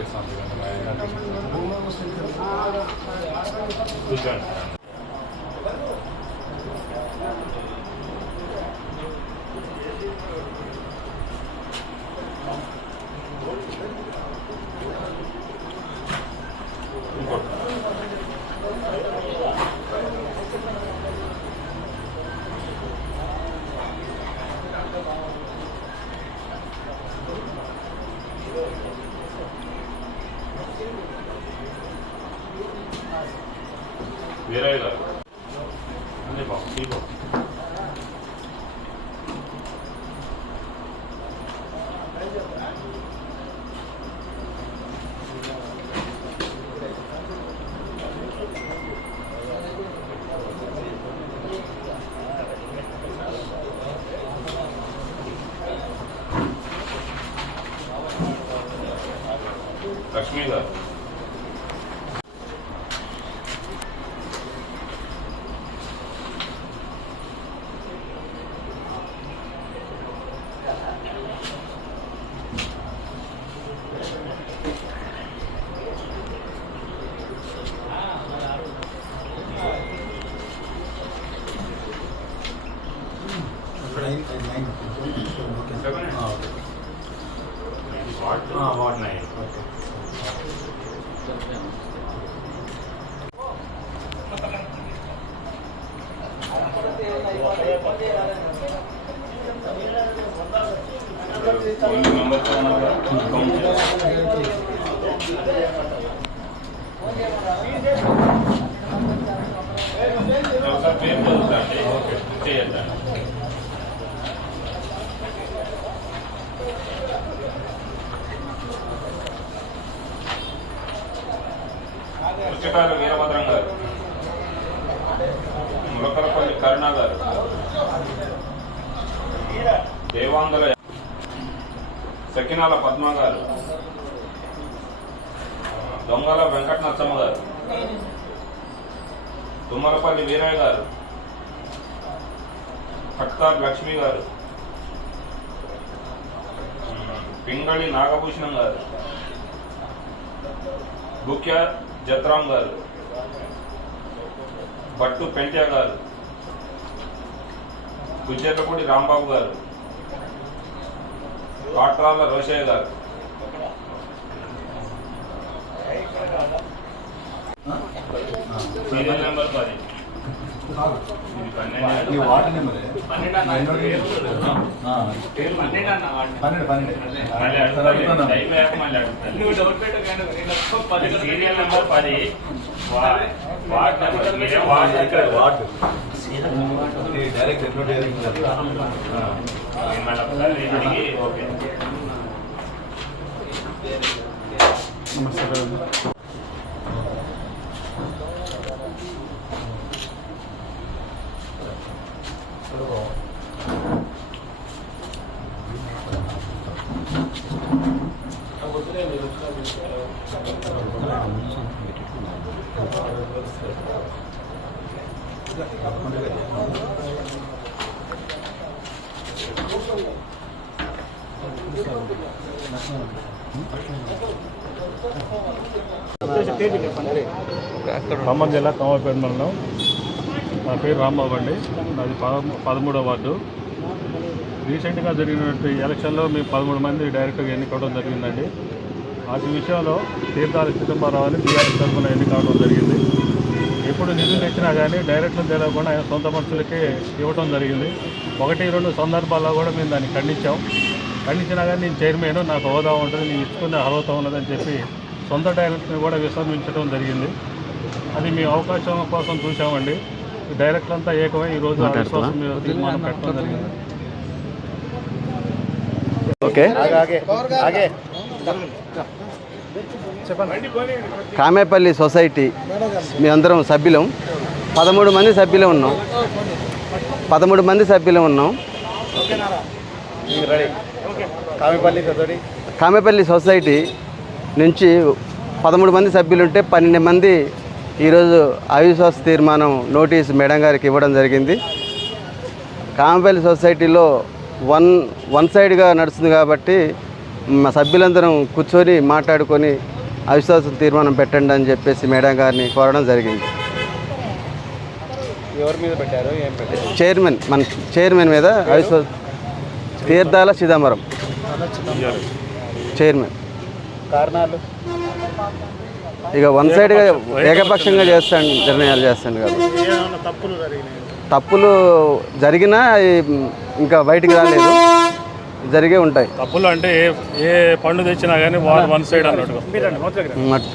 Enteresan bir anime. Güzel. Thank you. Veeraiah గారు అదే బాబు ఈ బాబు లక్ష్మి గారు వార్డ్ నైన్. ఒకసారి పేరు చదువుతాండి చేయండి ముచ్చటాల వీరభద్రం గారు. ములకలపల్లి కరుణ గారు. దేవాంగల సకినాల పద్మ గారు. దొంగల వెంకట నచ్చమ్మ గారు. తుమ్మలపల్లి వీరయ్య గారు. ఖట్కార్ లక్ష్మి గారు. పింగళి నాగభూషణం గారు. బుక్యార్ జత్రాం గారు భట్టు పెంట్యా గారు కుజ్జర్లపూడి రాంబాబు గారు కాట్రాల రోషయ్య గారు. సీరియల్ నెంబర్ సీరియల్ నెంబర్ పది వార్డ్. నెంబర్ మీరే వార్డ్ ఇక్కడ వార్డు డైరెక్ట్ ఎన్నో డైరెక్ట్ ఓకే. ఖమ్మం జిల్లా తోమపేట మండలం. నా పేరు రాంబాబు అండి. నాది పద పదమూడవ వార్డు. రీసెంట్గా జరిగినటువంటి ఎలక్షన్లో మేము పదమూడు మంది డైరెక్ట్గా ఎన్నుకోవడం జరిగిందండి. వాటి విషయంలో తీర్థాల అని బీఆర్ఎస్ తరఫున ఎన్నికవడం జరిగింది. ఎప్పుడు నిధులు ఇచ్చినా కానీ డైరెక్టర్ తెలియకుండా ఆయన సొంత మనుషులకే ఇవ్వడం జరిగింది. ఒకటి రెండు సందర్భాల్లో కూడా మేము దాన్ని ఖండించాం. ఖండించినా కానీ నేను చైర్మన్ నాకు హోదా ఉంటుంది నేను ఇచ్చుకునే అర్హత ఉన్నదని చెప్పి సొంత డైరెక్టర్ని కూడా విస్మరించడం జరిగింది. అది మీ అవకాశం కోసం చూసామండి డైరెక్టర్ అంతా ఏకమై ఈరోజు అవిశ్వాసం మీద తీర్మానం పెట్టడం జరిగింది. ఓకే. కామేపల్లి సొసైటీ మీ అందరం సభ్యులం. పదమూడు మంది సభ్యులే ఉన్నాం. పదమూడు మంది సభ్యులే ఉన్నాం. కామేపల్లి సొసైటీ. నుంచి పదమూడు మంది సభ్యులు ఉంటే పన్నెండు మంది ఈరోజు అవిశ్వాస తీర్మానం నోటీస్ మేడం గారికి ఇవ్వడం జరిగింది. కామపల్లి సొసైటీలో వన్ వన్ సైడ్గా నడుస్తుంది కాబట్టి మా సభ్యులందరం కూర్చొని మాట్లాడుకొని అవిశ్వాస తీర్మానం పెట్టండి అని చెప్పేసి మేడం గారిని కోరడం జరిగింది. ఎవరి మీద పెట్టారు? ఏం పెట్టారు? చైర్మన్ మన చైర్మన్ మీద అవిశ్వాస తీర్థాల చిదంబరం. చైర్మన్. కారణాలు? ఇక వన్ సైడ్గా ఏకపక్షంగా చేస్తాను నిర్ణయాలు చేస్తాను కాబట్టి. తప్పులు జరిగినా ఇంకా బయటికి రాలేదు. జరిగే ఉంటాయి. తప్పులు అంటే ఏ ఏ పండు తెచ్చినా కానీ వాళ్ళు వన్ సైడ్ అన్నట్టుగా మట్-